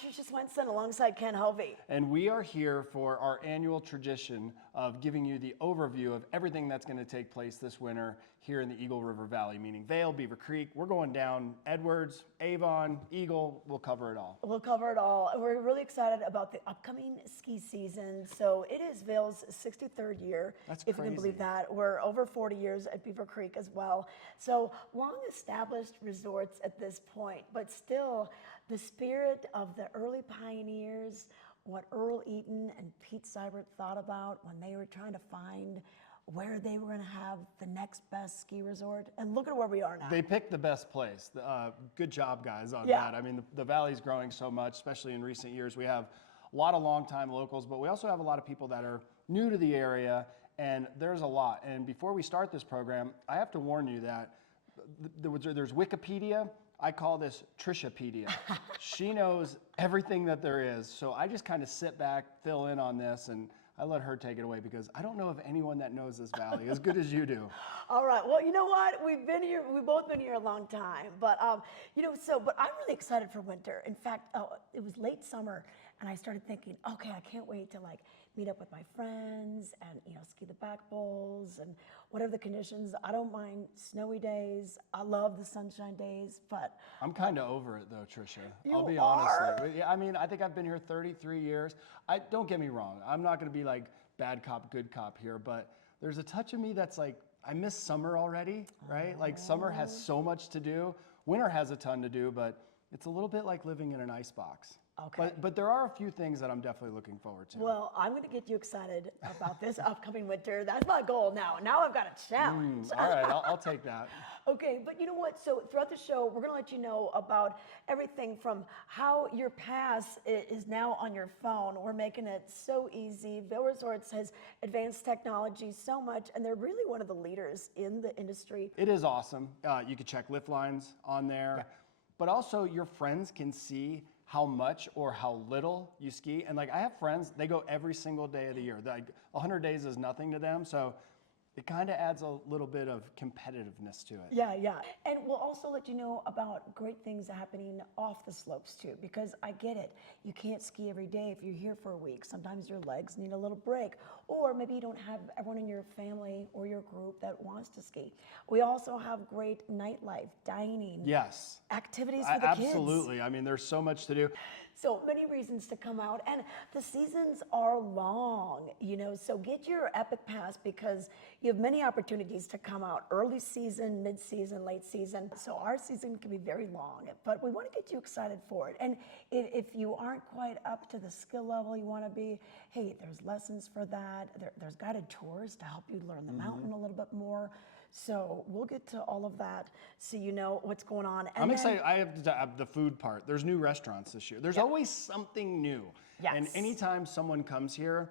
Tricia Swenson alongside Ken Hovey. And we are here for our annual tradition of giving you the overview of everything that's going to take place this winter here in the Eagle River Valley, meaning Vail, Beaver Creek. We're going down Edwards, Avon, Eagle. We'll cover it all. We'll cover it all. And we're really excited about the upcoming ski season. So it is Vail's 63rd year. That's if crazy. you can believe that. We're over 40 years at Beaver Creek as well. So long established resorts at this point, but still the spirit of the early pioneers, what Earl Eaton and Pete Seibert thought about when they were trying to find where they were going to have the next best ski resort. And look at where we are now. They picked the best place. Good job, guys, on that. I mean, the valley's growing so much, especially in recent years. We have a lot of longtime locals, but we also have a lot of people that are new to the area, and there's a lot. And before we start this program, I have to warn you that there's Wikipedia. I call this Trishapedia. She knows everything that there is. So I just kind of sit back, fill in on this, and I let her take it away because I don't know of anyone that knows this valley as good as you do. All right. Well, you know what? We've both been here a long time, but but I'm really excited for winter. In fact, it was late summer, and I started thinking, okay, I can't wait to meet up with my friends and ski the back bowls and whatever the conditions. I don't mind snowy days. I love the sunshine days, but I'm kind of over it though, Tricia. I'll be are? honest. Yeah, I mean, I think I've been here 33 years. Don't get me wrong. I'm not going to be like bad cop, good cop here, but there's a touch of me that's like, I miss summer already, right? Like summer has so much to do. Winter has a ton to do, but it's a little bit like living in an ice box. Okay. But there are a few things that I'm definitely looking forward to. Well, I'm going to get you excited about this upcoming winter. That's my goal now. Now I've got a challenge. All right, I'll take that. Okay, but you know what? So throughout the show, we're going to let you know about everything from how your pass is now on your phone. We're making it so easy. Vail Resorts has advanced technology so much, and they're really one of the leaders in the industry. It is awesome. You can check lift lines on there, but also your friends can see how much or how little you ski. And I have friends, they go every single day of the year. 100 days is nothing to them. So it kind of adds a little bit of competitiveness to it. Yeah. And we'll also let you know about great things happening off the slopes too, because I get it. You can't ski every day if you're here for a week. Sometimes your legs need a little break, or maybe you don't have everyone in your family or your group that wants to ski. We also have great nightlife, dining, activities for the kids. Absolutely. I mean, there's so much to do. So many reasons to come out, and the seasons are long, so get your Epic Pass because you have many opportunities to come out early season, mid-season, late season. So our season can be very long, but we want to get you excited for it. And if you aren't quite up to the skill level you want to be, hey, there's lessons for that. There's guided tours to help you learn the mountain a little bit more. So we'll get to all of that so you know what's going on. And I'm excited. I have the food part. There's new restaurants this year. There's always something new. Yes. And anytime someone comes here,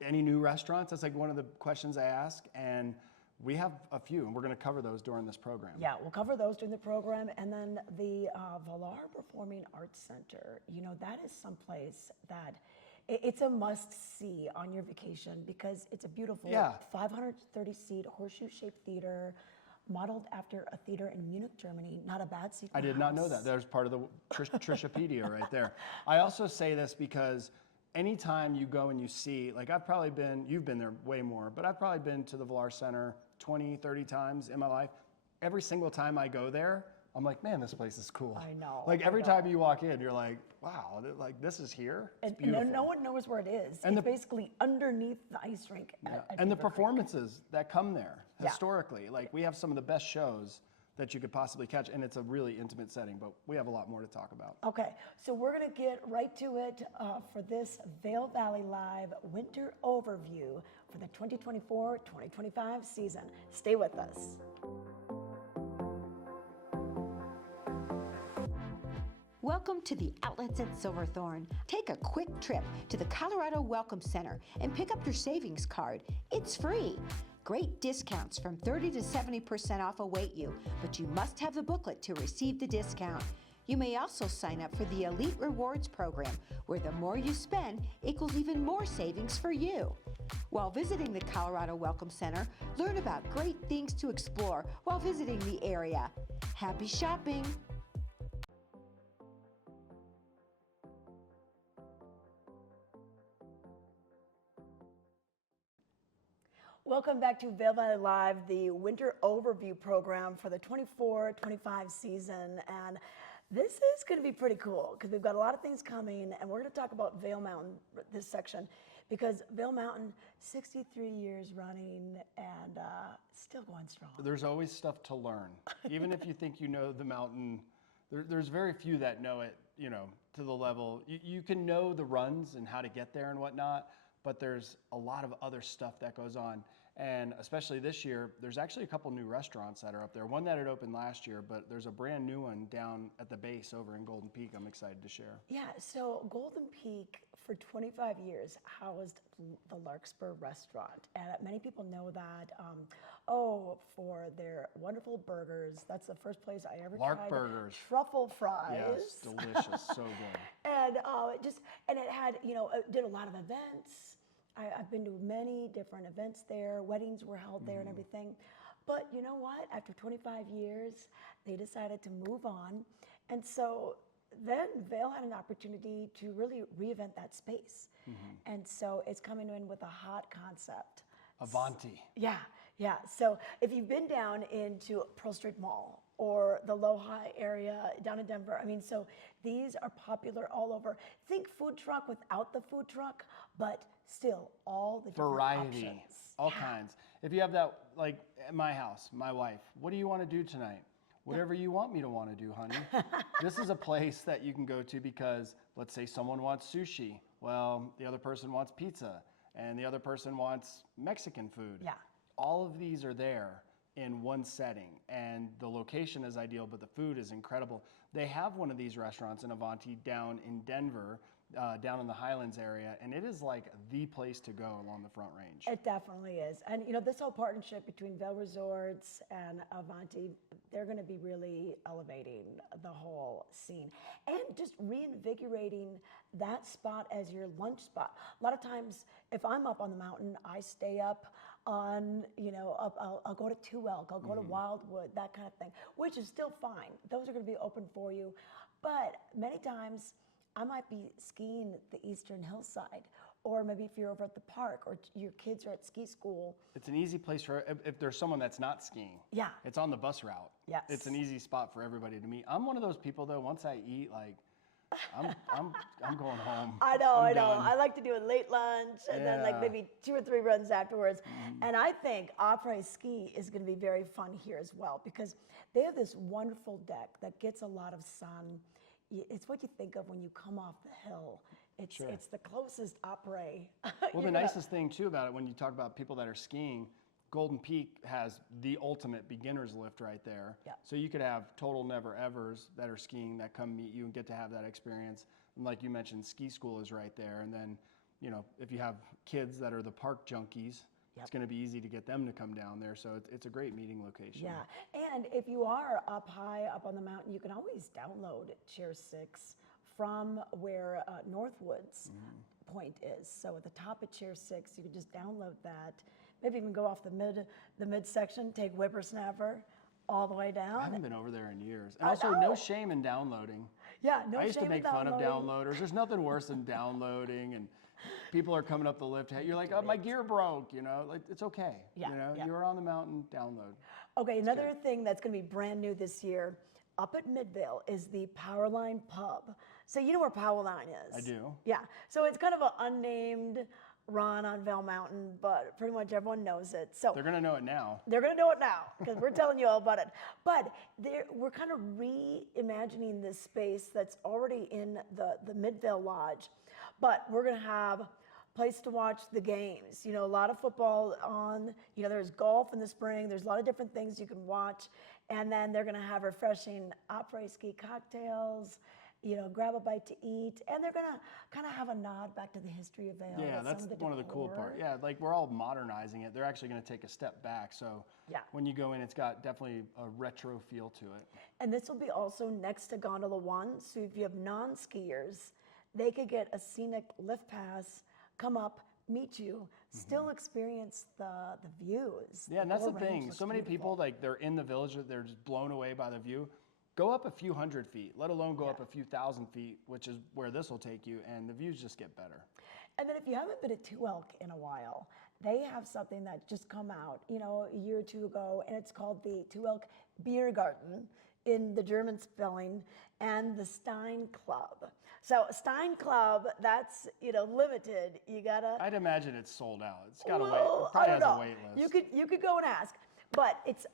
any new restaurants, that's one of the questions I ask. And we have a few, and we're going to cover those during this program. Yeah, we'll cover those during the program. And then the Vilar Performing Arts Center, that is someplace that it's a must-see on your vacation because it's a beautiful 530-seat horseshoe-shaped theater modeled after a theater in Munich, Germany. Not a bad sequel. I did not know that. There's part of the Trishapedia right there. I also say this because anytime you go and you see, you've been there way more, but I've probably been to the Vilar Center 20, 30 times in my life. Every single time I go there, I'm like, man, this place is cool. I know. Every time you walk in, you're like, wow, this is here. It's beautiful. And no one knows where it is. And it's basically underneath the ice rink. And the performances that come there historically, we have some of the best shows that you could possibly catch, and it's a really intimate setting, but we have a lot more to talk about. Okay, so we're gonna get right to it for this Vail Valley Live winter overview for the 2024-2025 season. Stay with us. Welcome to the Outlets at Silverthorne. Take a quick trip to the Colorado Welcome Center and pick up your savings card. It's free. Great discounts from 30 to 70% off await you, but you must have the booklet to receive the discount. You may also sign up for the Elite Rewards program, where the more you spend equals even more savings for you. While visiting the Colorado Welcome Center, learn about great things to explore while visiting the area. Happy shopping! Welcome back to Vail Valley Live, the winter overview program for the 24-25 season. And this is going to be pretty cool because we've got a lot of things coming, and we're going to talk about Vail Mountain this section because Vail Mountain, 63 years running and still going strong. There's always stuff to learn. Even if you think you know the mountain, there's very few that know it, to the level. You can know the runs and how to get there and whatnot, but there's a lot of other stuff that goes on. And especially this year, there's actually a couple new restaurants that are up there. One that had opened last year, but there's a brand new one down at the base over in Golden Peak I'm excited to share. Yeah, so Golden Peak for 25 years housed the Larkspur restaurant. And many people know that, for their wonderful burgers. That's the first place I ever tried. Burgers. Truffle fries. Yes, delicious, so good. And it had, did a lot of events. I've been to many different events there. Weddings were held there and everything. But you know what? After 25 years, they decided to move on. And so then Vail had an opportunity to really reinvent that space. And so it's coming in with a hot concept. Avanti. Yeah. So if you've been down into Pearl Street Mall or the Low-High area down in Denver, so these are popular all over. Think food truck without the food truck, but still all the different Variety, options. all kinds. If you have that, like at my house, my wife, what do you want to do tonight? Whatever you want me to want to do, honey. This is a place that you can go to because let's say someone wants sushi. Well, the other person wants pizza and the other person wants Mexican food. Yeah. All of these are there in one setting, and the location is ideal, but the food is incredible. They have one of these restaurants in Avanti down in Denver, down in the Highlands area, and it is like the place to go along the Front Range. It definitely is. And this whole partnership between Vail Resorts and Avanti, they're going to be really elevating the whole scene and just reinvigorating that spot as your lunch spot. A lot of times, if I'm up on the mountain, I stay up on, I'll go to Two Elk, I'll go to Wildwood, that kind of thing, which is still fine. Those are going to be open for you. But many times, I might be skiing the eastern hillside, or maybe if you're over at the park, or your kids are at ski school. It's an easy place for, if there's someone that's not skiing. Yeah. It's on the bus route. Yes. It's an easy spot for everybody to meet. I'm one of those people though, once I eat, I'm going home. I know. Done. I like to do a late lunch and then maybe 2 or 3 runs afterwards. And I think après-ski is going to be very fun here as well because they have this wonderful deck that gets a lot of sun. It's what you think of when you come off the hill. It's the closest après. Well, the nicest thing too about it, when you talk about people that are skiing, Golden Peak has the ultimate beginner's lift right there. Yeah. So you could have total never-evers that are skiing that come meet you and get to have that experience. And like you mentioned, ski school is right there. And then, if you have kids that are the park junkies, it's going to be easy to get them to come down there. So it's a great meeting location. Yeah, and if you are up high up on the mountain, you can always download Chair 6 from where Northwood's point is. So at the top of Chair 6, you can just download that. Maybe even go off the midsection, take Whippersnapper all the way down. I haven't been over there in years. And also, no shame in downloading. Yeah, no shame in downloading. I used to make fun of downloaders. There's nothing worse than downloading and people are coming up the lift. You're like, oh, my gear broke, like it's okay. You're on the mountain, download. Okay, another thing that's going to be brand new this year up at Midvale is the Powerline Pub. So you know where Powerline is? I do. Yeah, so it's kind of an unnamed run on Vail Mountain, but pretty much everyone knows it. So they're going to know it now. They're going to know it now because we're telling you all about it. But we're kind of reimagining this space that's already in the Midvale Lodge. But we're going to have a place to watch the games. A lot of football on. There's golf in the spring. There's a lot of different things you can watch. And then they're going to have refreshing après-ski cocktails, grab a bite to eat. And they're going to kind of have a nod back to the history of Vail. Yeah, that's one of the cool parts. Yeah, like we're all modernizing it. They're actually going to take a step back. So when you go in, it's got definitely a retro feel to it. And this will be also next to Gondola One. So if you have non-skiers, they could get a scenic lift pass, come up, meet you, still experience the views. Yeah, and that's the thing. So many people, they're in the village, they're just blown away by the view. Go up a few hundred feet, let alone go up a few thousand feet, which is where this will take you, and the views just get better. And then if you haven't been to Two Elk in a while, they have something that just come out, a year or two ago, and it's called the Two Elk Beer Garden in the German spelling, and the Stein Club. So Stein Club, that's limited. You gotta. I'd imagine it's sold out. It's got Well, a wait. It probably has a wait list. You could go and ask, but it's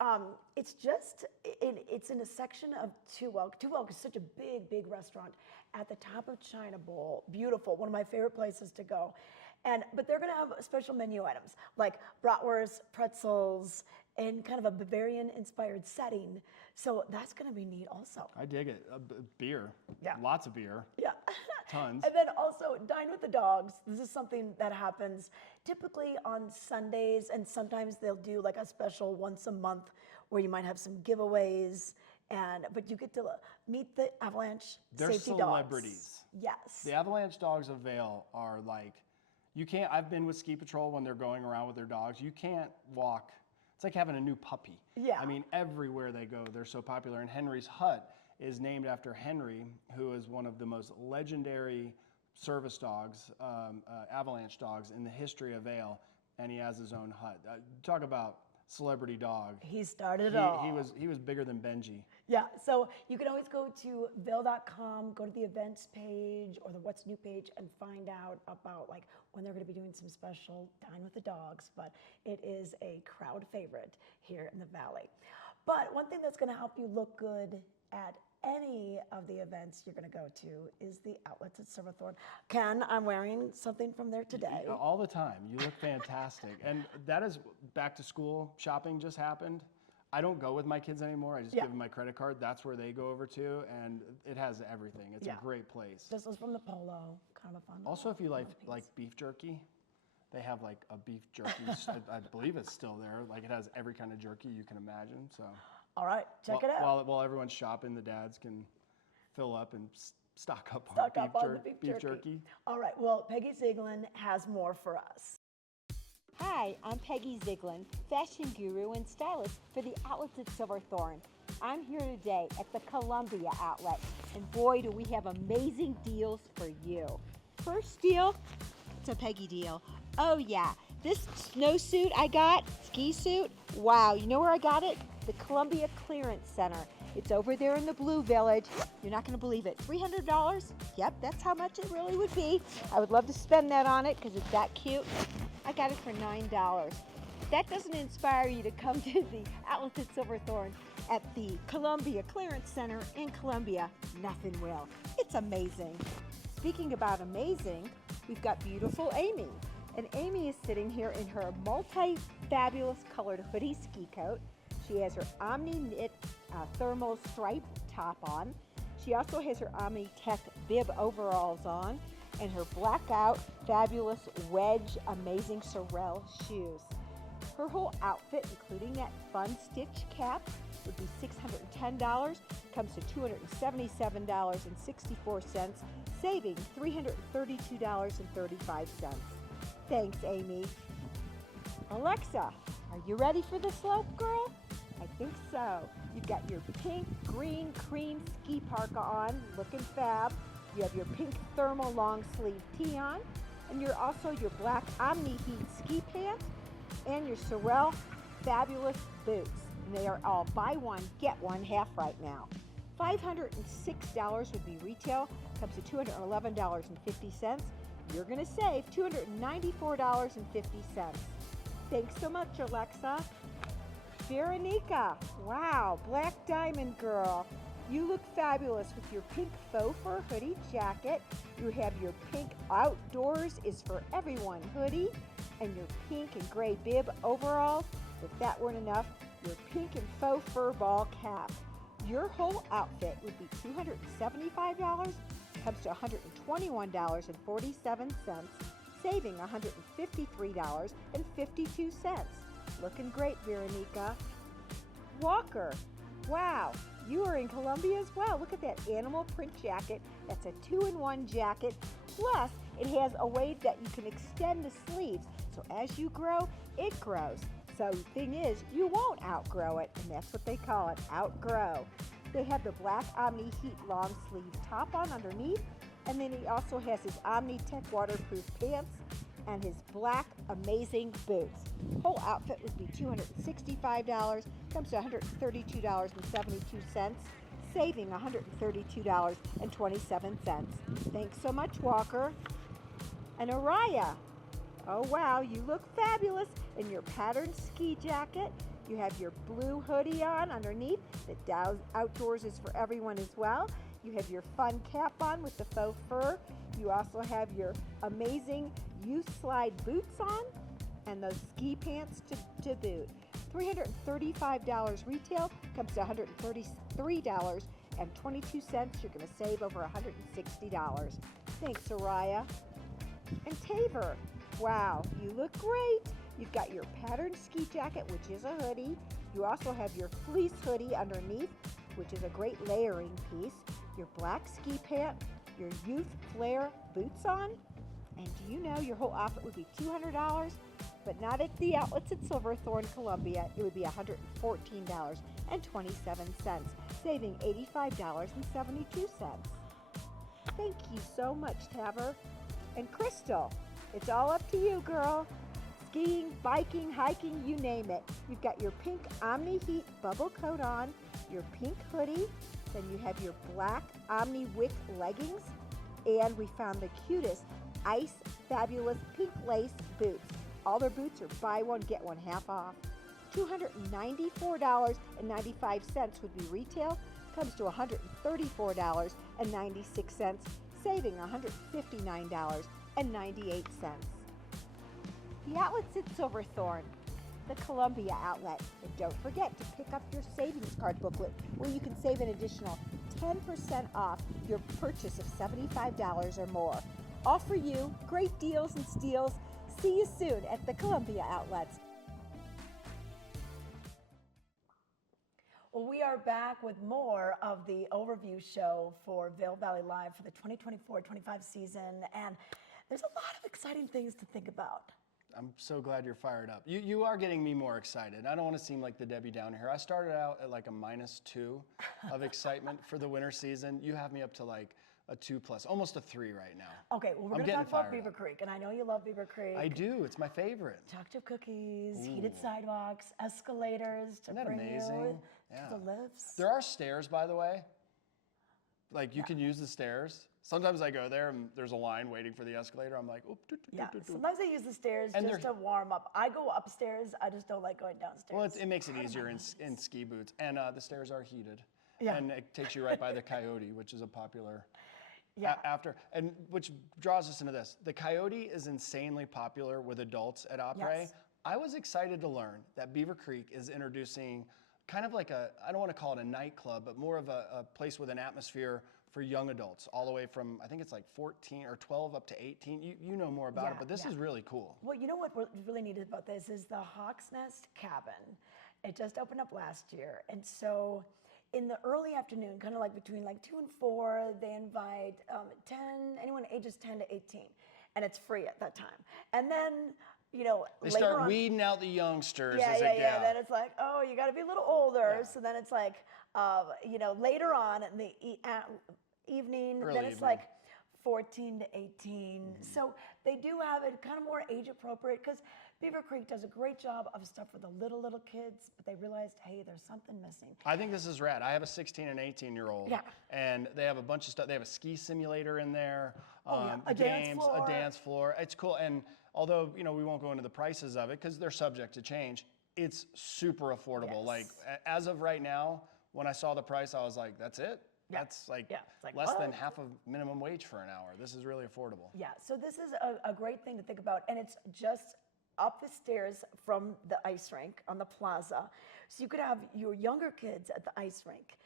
in a section of Two Elk. Two Elk is such a big restaurant at the top of China Bowl. Beautiful, one of my favorite places to go. But they're gonna have special menu items like bratwurst, pretzels, and kind of a Bavarian-inspired setting. So that's gonna be neat also. I dig it. Beer. Yeah. Lots of beer. Yeah. Tons. And then also Dine with the Dogs. This is something that happens typically on Sundays, and sometimes they'll do like a special once a month where you might have some giveaways, but you get to meet the Avalanche They're safety celebrities. dogs. Yes. The Avalanche dogs of Vail are like, you can't, I've been with Ski Patrol when they're going around with their dogs. You can't walk. It's like having a new puppy. Yeah. I mean, everywhere they go, they're so popular. And Henry's Hut is named after Henry, who is one of the most legendary service dogs, avalanche dogs in the history of Vail, and he has his own hut. Talk about celebrity dog. He started it all. He was bigger than Benji. Yeah, so you can always go to vail.com, go to the events page or the What's New page and find out about like when they're going to be doing some special Dine with the Dogs, but it is a crowd favorite here in the Valley. But one thing that's going to help you look good at any of the events you're going to go to is the outlets at Silverthorne. Ken, I'm wearing something from there today. All the time. You look fantastic. And that is back to school shopping just happened. I don't go with my kids anymore. I just give them my credit card. That's where they go over to, and it has everything. It's a great place. This was from the Polo, kind of a fun. Also, if you like beef jerky, they have like a beef jerky. I believe it's still there. Like it has every kind of jerky you can imagine. So. All right, check it out. While everyone's shopping, the dads can fill up and stock up on the beef jerky. All right, well, Peggy Zieglin has more for us. Hi, I'm Peggy Zieglin, fashion guru and stylist for the outlets at Silverthorne. I'm here today at the Columbia outlet, and boy, do we have amazing deals for you. First deal, it's a Peggy deal. Oh yeah, this snowsuit I got, ski suit, wow, you know where I got it? The Columbia Clearance Center. It's over there in the Blue Village. You're not gonna believe it. $300? Yep, that's how much it really would be. I would love to spend that on it because it's that cute. I got it for $9. If that doesn't inspire you to come to the outlets at Silverthorne at the Columbia Clearance Center in Columbia, nothing will. It's amazing. Speaking about amazing, we've got beautiful Amy. And Amy is sitting here in her multi-fabulous colored hoodie ski coat. She has her Omni Knit thermal striped top on. She also has her Omni Tech bib overalls on and her blackout fabulous wedge amazing Sorel shoes. Her whole outfit, including that fun stitch cap, would be $610, comes to $277.64, saving $332.35. Thanks, Amy. Alexa, are you ready for the slope, girl? I think so. You've got your pink, green, cream ski parka on, looking fab. You have your pink thermal long sleeve tee on, and you're also your black Omni Heat ski pants and your Sorel fabulous boots. And they are all buy one, get one half right now. $506 would be retail, comes to $211.50. You're gonna save $294.50. Thanks so much, Alexa. Veronica, wow, Black Diamond Girl. You look fabulous with your pink faux fur hoodie jacket. You have your pink outdoors is for everyone hoodie and your pink and gray bib overalls. If that weren't enough, your pink and faux fur ball cap. Your whole outfit would be $275, comes to $121.47, saving $153.52. Looking great, Veronica. Walker, wow, you are in Columbia as well. Look at that animal print jacket. That's a 2-in-1 jacket. Plus, it has a way that you can extend the sleeves. So as you grow, it grows. So the thing is, you won't outgrow it, and that's what they call it, outgrow. They have the black Omni Heat long sleeve top on underneath, and then he also has his Omni Tech waterproof pants and his black amazing boots. Whole outfit would be $265, comes to $132.72, saving $132.27. Thanks so much, Walker. And Araya, oh wow, you look fabulous in your patterned ski jacket. You have your blue hoodie on underneath. The Dow Outdoors is for everyone as well. You have your fun cap on with the faux fur. You also have your amazing youth slide boots on and those ski pants to boot. $335 retail, comes to $133.22. You're going to save over $160. Thanks, Araya. And Taver, wow, you look great. You've got your patterned ski jacket, which is a hoodie. You also have your fleece hoodie underneath, which is a great layering piece. Your black ski pant, your youth flare boots on. And do you know your whole outfit would be $200? But not at the outlets at Silverthorne, Columbia. It would be $114.27, saving $85.72. Thank you so much, Taver. And Crystal, it's all up to you, girl. Skiing, biking, hiking, you name it. You've got your pink Omni Heat bubble coat on, your pink hoodie, then you have your black Omni Wick leggings, and we found the cutest Ice Fabulous pink lace boots. All their boots are buy one, get one half off. $294.95 would be retail, comes to $134.96, saving $159.98. The outlets at Silverthorne, the Columbia outlet. And don't forget to pick up your savings card booklet where you can save an additional 10% off your purchase of $75 or more. All for you, great deals and steals. See you soon at the Columbia outlets. Well, we are back with more of the overview show for Vail Valley Live for the 2024-25 season, and there's a lot of exciting things to think about. I'm so glad you're fired up. You are getting me more excited. I don't want to seem like the Debbie Downer here. I started out at like a -2 of excitement for the winter season. You have me up to like a 2+, almost a 3 right now. Okay, well, we're going to talk about Beaver Creek, and I know you love Beaver Creek. I do. It's my favorite. Chocolate chip cookies, heated sidewalks, escalators to bring you to the lifts. There are stairs, by the way. Like, you can use the stairs. Sometimes I go there and there's a line waiting for the escalator. I'm like, oop, Sometimes I use the stairs just to warm up. I go upstairs. I just don't like going downstairs. Well, it makes it easier in ski boots. And the stairs are heated. Yeah. And it takes you right by the Coyote, which is a popular and which draws us into this. The Coyote is insanely popular with adults at Après. Yes. I was excited to learn that Beaver Creek is introducing kind of like I don't want to call it a nightclub, but more of a place with an atmosphere for young adults, all the way from, I think it's like 14 or 12 up to 18. You know more about it, but this is really cool. Well, you know what really neat about this is the Hawk's Nest Cabin. It just opened up last year. And so in the early afternoon, kind of like between like 2 and 4, they invite anyone ages 10 to 18. And it's free at that time. And then, they start weeding out the youngsters as they go. Then it's like, oh, you got to be a little older. So then it's like, later on in the evening, then it's like 14 to 18. So they do have it kind of more age appropriate because Beaver Creek does a great job of stuff for the little kids, but they realized, hey, there's something missing. I think this is rad. I have a 16 and 18-year-old, and they have a bunch of stuff. They have a ski simulator in there, games, a dance floor. It's cool. And although, we won't go into the prices of it because they're subject to change, it's super affordable. Yes. Like, as of right now, when I saw the price, I was like, that's it? That's like less than half of minimum wage for an hour. This is really affordable. Yeah, so this is a great thing to think about, and it's just up the stairs from the ice rink on the plaza. So you could have your younger kids at the ice rink.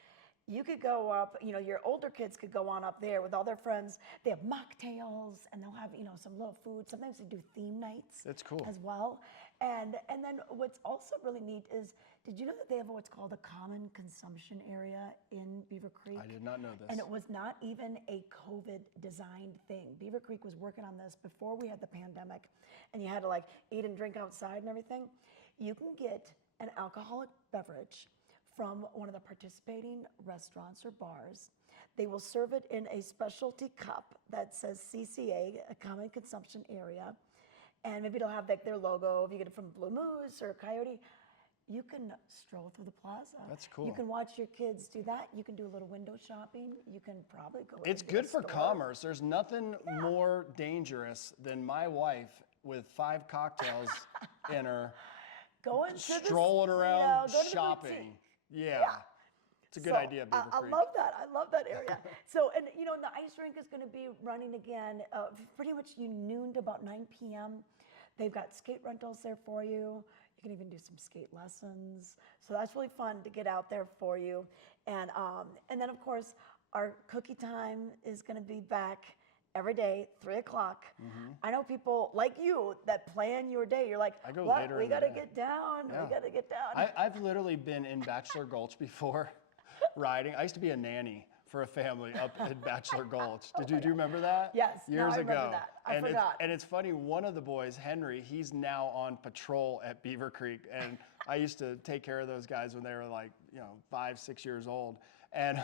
You could go up, your older kids could go on up there with all their friends. They have mocktails, and they'll have, some little food. Sometimes they do theme nights. That's cool. As well. And then what's also really neat is, did you know that they have what's called a common consumption area in Beaver Creek? I did not know this. And it was not even a COVID designed thing. Beaver Creek was working on this before we had the pandemic, and you had to like eat and drink outside and everything. You can get an alcoholic beverage from one of the participating restaurants or bars. They will serve it in a specialty cup that says CCA, a common consumption area. and maybe it'll have like their logo. If you get it from Blue Moose or Coyote, you can stroll through the plaza. That's cool. You can watch your kids do that. You can do a little window shopping. You can probably go. It's into good a for store. commerce. There's nothing more dangerous than my wife with 5 cocktails in her, Going to strolling the, around go to the shopping. boutique. Yeah. It's a good So, idea, Beaver I Creek. love that. I love that area. So, and you know, and the ice rink is going to be running again pretty much noon to about 9 p.m. They've got skate rentals there for you. You can even do some skate lessons. So that's really fun to get out there for you. And then, of course, our cookie time is going to be back every day, 3 o'clock. I know people like you that plan your day. You're like, I go what? later We in the got to day." get down. Yeah. We got to get down. I've literally been in Bachelor Gulch before riding. I used to be a nanny for a family up in Bachelor Gulch. Do you remember that? Yes, no, Years I remember ago. that. I forgot. And it's funny, one of the boys, Henry, he's now on patrol at Beaver Creek. And I used to take care of those guys when they were like, 5, 6 years old. And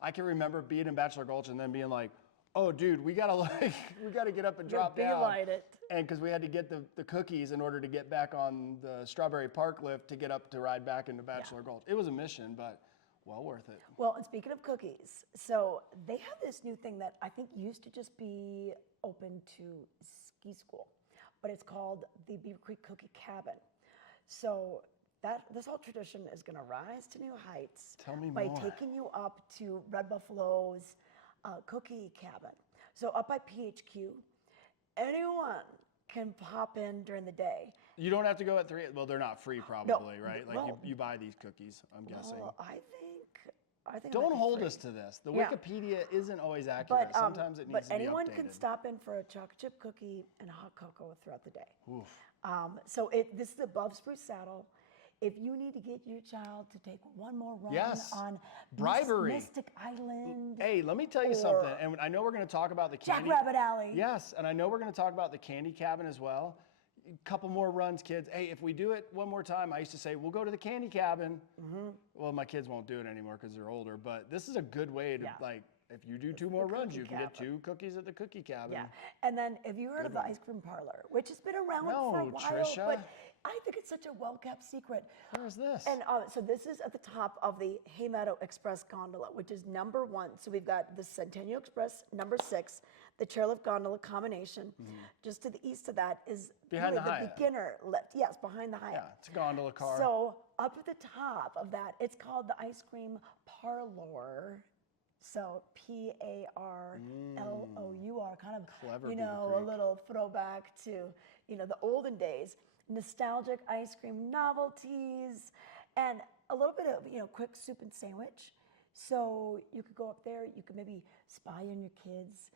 I can remember being in Bachelor Gulch and then being like, oh, dude, we gotta get up and drop down. Beeline it. And because we had to get the cookies in order to get back on the Strawberry Park lift to get up to ride back into Bachelor Gulch. It was a mission, but well worth it. Well, and speaking of cookies, so they have this new thing that I think used to just be open to ski school, but it's called the Beaver Creek Cookie Cabin. So this whole tradition is going to rise to new heights. Tell me by more. taking you up to Red Buffalo's Cookie Cabin. So up by PHQ, anyone can pop in during the day. You don't have to go at 3. Well, they're not free probably, right? Like well- you buy these cookies, I'm guessing. Well, I think it might Don't be hold free. us to this. The Yeah. Wikipedia isn't always accurate. Sometimes it needs to be updated. But anyone can stop in for a chocolate chip cookie and hot cocoa throughout the day. Oof. So this is above Spruce Saddle. If you need to get your child to take one more run Yes. on Bribery. Mystic Island, Hey, let me tell you Or something. And I know we're going to talk about the candy. Jackrabbit Alley. Yes, and I know we're going to talk about the candy cabin as well. A couple more runs, kids. Hey, if we do it one more time, I used to say, we'll go to the candy cabin. Well, my kids won't do it anymore because they're older, but this is a good way to, Yeah. like, if you do 2 more runs, cookie you can get cabin. 2 cookies at the cookie cabin. Yeah, and then have you heard of the ice cream parlor, which has been around for a No, while, Trisha. but I think it's such a well-kept secret. Where is this? And so this is at the top of the Haymeadow Express gondola, which is number 1. So we've got the Centennial Express, number 6, the chairlift gondola combination. Just to the east of that is Behind really the Hyatt. beginner lift. Yes, behind the Hyatt. Yeah, it's a gondola car. So up at the top of that, it's called the ice cream parlor. So Parlour, kind of, Clever, you Beaver know, a Creek. little throwback to, the olden days, nostalgic ice cream novelties, and a little bit of, quick soup and sandwich. So you could go up there, you could maybe spy on your kids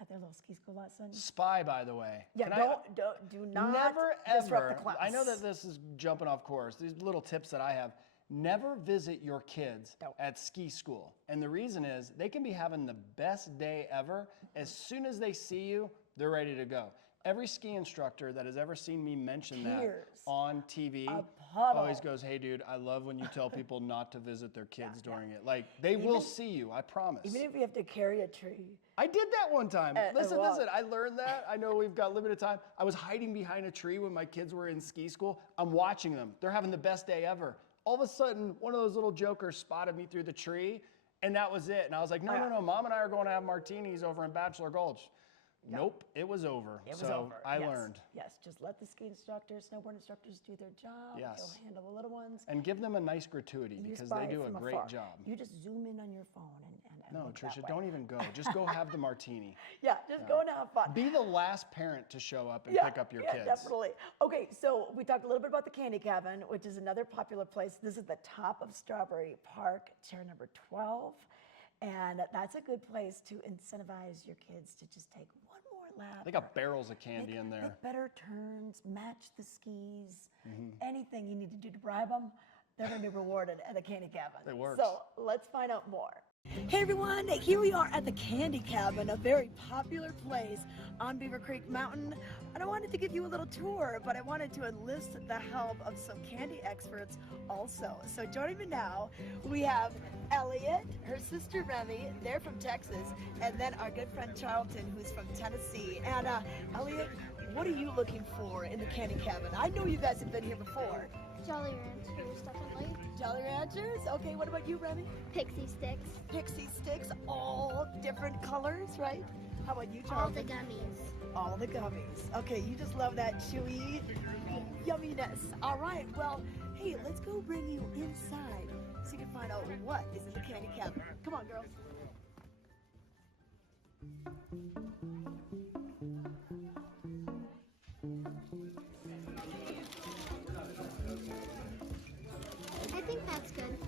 at their little ski school lesson. Spy, by the way. Yeah, Can do not Never disrupt the ever, class. I know that this is jumping off course. These little tips that I have. Never visit your kids No. at ski school. And the reason is they can be having the best day ever. As soon as they see you, they're ready to go. Every ski instructor that has ever seen me mention that Tears. on TV A puddle. always goes, hey dude, I love when you tell people not to visit their kids during it. Like they will see you, I promise. Even if you have to carry a tree. I did that one time. Listen, well. I learned that. I know we've got limited time. I was hiding behind a tree when my kids were in ski school. I'm watching them. They're having the best day ever. All of a sudden, one of those little jokers spotted me through the tree, and that was it. And I was like, no, Mom and I are going to have martinis over in Bachelor Gulch. Nope, it was over. It was so over. I Yes. learned. Yes, just let the ski instructors, snowboard instructors do their job. Yes. They'll handle the little ones. And give them a nice gratuity You because spy they do a from great afar. job. You just zoom in on your phone and No, look that Trisha, way. don't even go. Just go have the martini. Yeah, just go and have fun. Be the last parent to show up and pick up your kids. Definitely. Okay, so we talked a little bit about the Candy Cabin, which is another popular place. This is the top of Strawberry Park, chair number 12. And that's a good place to incentivize your kids to just take one more lap. They got barrels of candy in there. Make better turns, match the skis, Mm-hmm. anything you need to do to bribe them, they're going to be rewarded at the Candy Cabin. It works. So let's find out more. Hey everyone, here we are at the Candy Cabin, a very popular place on Beaver Creek Mountain. And I wanted to give you a little tour, but I wanted to enlist the help of some candy experts also. So joining me now, we have Elliot, her sister Remy, they're from Texas, and then our good friend Charlton, who's from Tennessee. And Elliot, what are you looking for in the candy cabin? I know you guys have been here before. Jolly Ranchers, definitely. Jolly Ranchers? Okay, what about you, Remy? Pixie sticks. Pixie sticks, all different colors, right? How about you, All Charlie? the gummies. All the gummies. Okay, you just love that chewy yumminess. All right, well, hey, let's go bring you inside so you can find out what is in the candy cabinet. Come on, girls. I think that's good.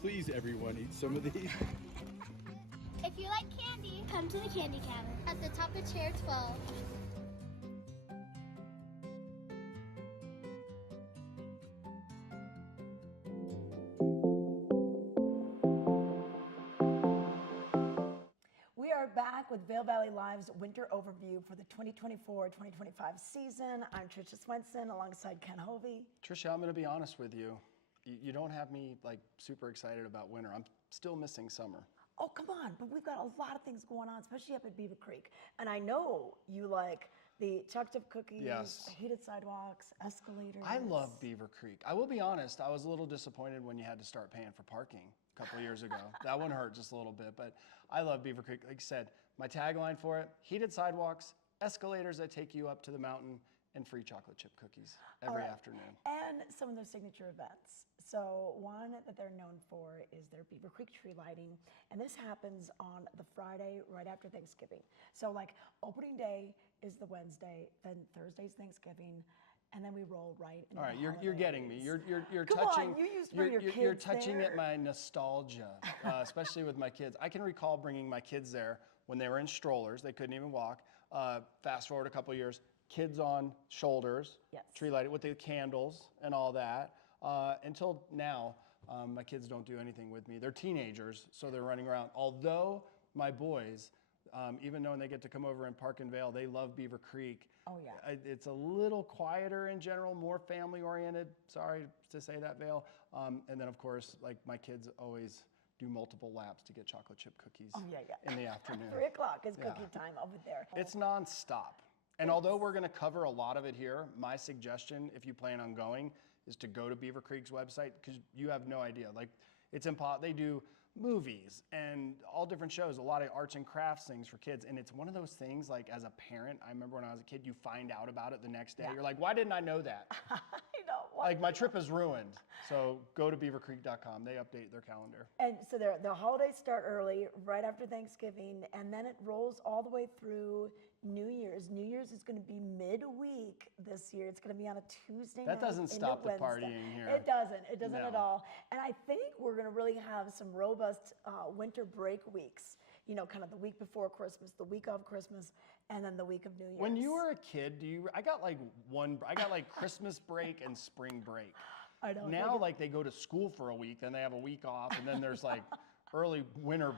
Please, everyone, eat some of these. If you like candy, come to the candy cabin at the top of chair 12. We are back with Vail Valley Live's winter overview for the 2024-2025 season. I'm Tricia Swenson alongside Ken Hovey. Tricia, I'm going to be honest with you. You don't have me like super excited about winter. I'm still missing summer. Oh, come on, but we've got a lot of things going on, especially up at Beaver Creek. And I know you like the chocolate chip cookies, Yes. heated sidewalks, escalators. I love Beaver Creek. I will be honest, I was a little disappointed when you had to start paying for parking a couple of years ago. That one hurt just a little bit, but I love Beaver Creek. Like I said, my tagline for it, heated sidewalks, escalators that take you up to the mountain, and free chocolate chip cookies every afternoon. And some of their signature events. So one that they're known for is their Beaver Creek tree lighting. And this happens on the Friday right after Thanksgiving. So like opening day is the Wednesday, then Thursday's Thanksgiving, and then we roll right into All right, the you're getting me. holidays. You're Come touching. on, you used to bring your You're kids touching there. at my nostalgia, especially with my kids. I can recall bringing my kids there when they were in strollers. They couldn't even walk. Fast forward a couple years, kids on shoulders, Yes. tree lighting with the candles and all that. Until now, my kids don't do anything with me. They're teenagers, so they're running around. Although my boys, even knowing they get to come over and park in Vail, they love Beaver Creek. Oh, yeah. It's a little quieter in general, more family oriented. Sorry to say that, Vail. And then of course, like my kids always do multiple laps to get chocolate chip cookies in the afternoon. 3 o'clock is cookie time over there. It's nonstop. And although we're going to cover a lot of it here, my suggestion, if you plan on going, is to go to Beaver Creek's website because you have no idea. Like, it's impossible. They do movies and all different shows, a lot of arts and crafts things for kids. And it's one of those things, like, as a parent, I remember when I was a kid, you find out about it the next day. Yeah. You're like, why didn't I know that? I know. Like, my trip is ruined. So go to beavercreek.com. They update their calendar. And so the holidays start early, right after Thanksgiving, and then it rolls all the way through New Year's. New Year's is going to be midweek this year. It's going to be on a Tuesday night. That doesn't into stop the Wednesday. partying here. It doesn't. It doesn't at No. all. And I think we're going to really have some robust winter break weeks. You know, kind of the week before Christmas, the week of Christmas, and then the week of New Year's. When you were a kid, I got like Christmas break and spring break. I don't Now, like, they go to school for a week, then they have a week off, and then there's like early winter